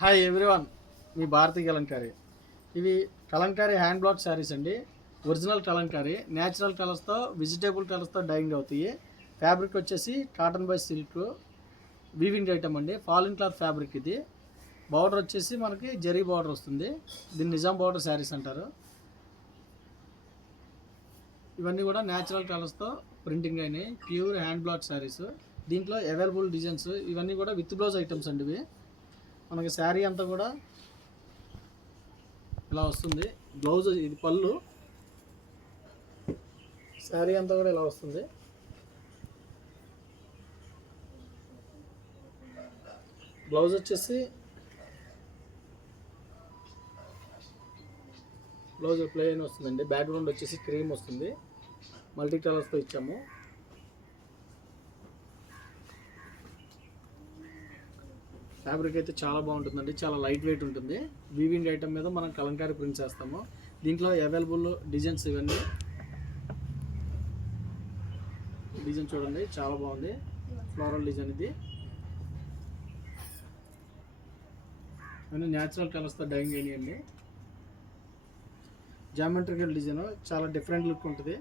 Hi everyone, మీ భారతీ కలంకారీ. ఇవి Kalamkari hand block saris అండి. ఒరిజినల్ కలంకారీ న్యాచురల్ కలర్స్తో వెజిటేబుల్ కలర్స్తో డైయింగ్ అవుతాయి. ఫ్యాబ్రిక్ వచ్చేసి cotton by silk weaving item అండి. ఫాలిన్ క్లాత్ ఫ్యాబ్రిక్ ఇది. బార్డర్ వచ్చేసి మనకి జరీ బార్డర్ వస్తుంది. దీన్ని నిజాం బార్డర్ శారీస్ అంటారు. ఇవన్నీ కూడా న్యాచురల్ కలర్స్తో ప్రింటింగ్ అయినాయి. Pure hand block saris. దీంట్లో అవైలబుల్ డిజైన్స్ ఇవన్నీ కూడా విత్ బ్లౌజ్ ఐటమ్స్ అండి. ఇవి మనకి శారీ అంతా కూడా ఇలా వస్తుంది. బ్లౌజ్ ఇది పళ్ళు, శారీ అంతా కూడా ఇలా వస్తుంది. బ్లౌజ్ వచ్చేసి బ్లౌజ్ ప్లెయిన్ వస్తుందండి. బ్యాక్గ్రౌండ్ వచ్చేసి క్రీమ్ వస్తుంది. మల్టీ కలర్స్తో ఇచ్చాము. ఫ్యాబ్రిక్ అయితే చాలా బాగుంటుందండి. చాలా లైట్ వెయిట్ ఉంటుంది. వీవింగ్ ఐటమ్ మీద మనం కలంకారీ ప్రింట్ చేస్తాము. దీంట్లో అవైలబుల్ డిజైన్స్ ఇవన్నీ. డిజైన్ చూడండి, చాలా బాగుంది. ఫ్లోరల్ డిజైన్ ఇది. ఇవన్నీ న్యాచురల్ కలర్స్తో డైయింగ్ అయినాయండి. జామెట్రికల్ డిజైన్ చాలా డిఫరెంట్ లుక్ ఉంటుంది.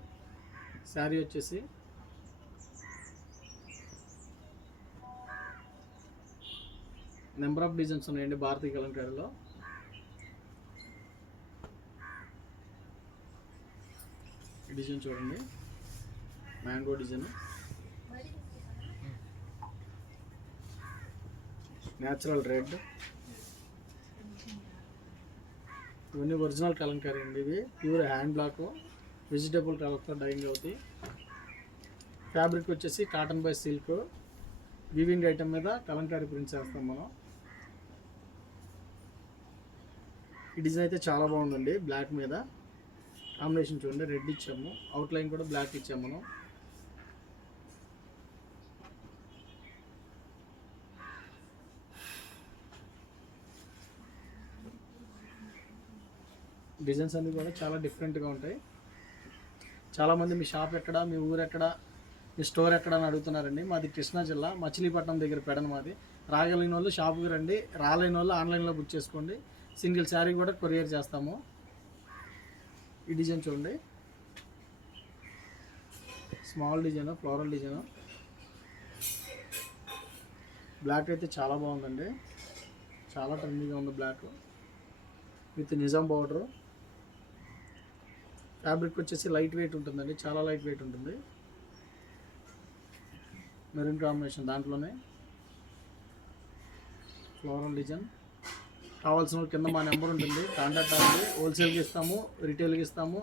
శారీ వచ్చేసి నెంబర్ ఆఫ్ డిజైన్స్ ఉన్నాయండి భారతీ కలంకారీలో. డిజైన్ చూడండి, మ్యాంగో డిజైన్, న్యాచురల్ రెడ్. ఇవన్నీ ఒరిజినల్ కలంకారీ అండి. ఇవి ప్యూర్ హ్యాండ్ బ్లాక్ వెజిటేబుల్ కలర్తో డైయింగ్ అవుతాయి. ఫ్యాబ్రిక్ వచ్చేసి cotton by silk weaving item మీద కలంకారీ ప్రింట్ చేస్తాం మనం. ఈ డిజైన్ అయితే చాలా బాగుందండి. బ్లాక్ మీద కాంబినేషన్ చూడండి, రెడ్ ఇచ్చాము. అవుట్లైన్ కూడా బ్లాక్ ఇచ్చాము మనం. డిజైన్స్ అన్నీ కూడా చాలా డిఫరెంట్గా ఉంటాయి. చాలామంది మీ షాప్ ఎక్కడ, మీ ఊరు ఎక్కడ, మీ స్టోర్ ఎక్కడ అని అడుగుతున్నారండి. మాది కృష్ణా జిల్లా మచిలీపట్నం దగ్గర పెడన మాది. రాగలిగిన వాళ్ళు షాప్కి రండి, రాలేని వాళ్ళు ఆన్లైన్లో బుక్ చేసుకోండి. సింగిల్ శారీ కూడా కొరియర్ చేస్తాము. ఈ డిజైన్ చూడండి, small design, floral design. Black అయితే చాలా బాగుందండి. చాలా ట్రెండింగ్గా ఉంది black with Nizam border. Fabric వచ్చేసి లైట్ వెయిట్ ఉంటుందండి, చాలా లైట్ వెయిట్ ఉంటుంది. మెరూన్ కాంబినేషన్, దాంట్లోనే ఫ్లోరల్ డిజైన్. కావాల్సిన కింద మా నెంబర్ ఉంటుంది, కాంటాక్ట్ అవ్వండి. హోల్సేల్కి ఇస్తాము, రిటైల్కి ఇస్తాము,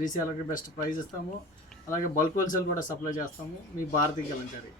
రీసేలర్కి బెస్ట్ ప్రైస్ ఇస్తాము. అలాగే బల్క్ హోల్సేల్ కూడా సప్లై చేస్తాము. మీ భారతీ కలంకారీ.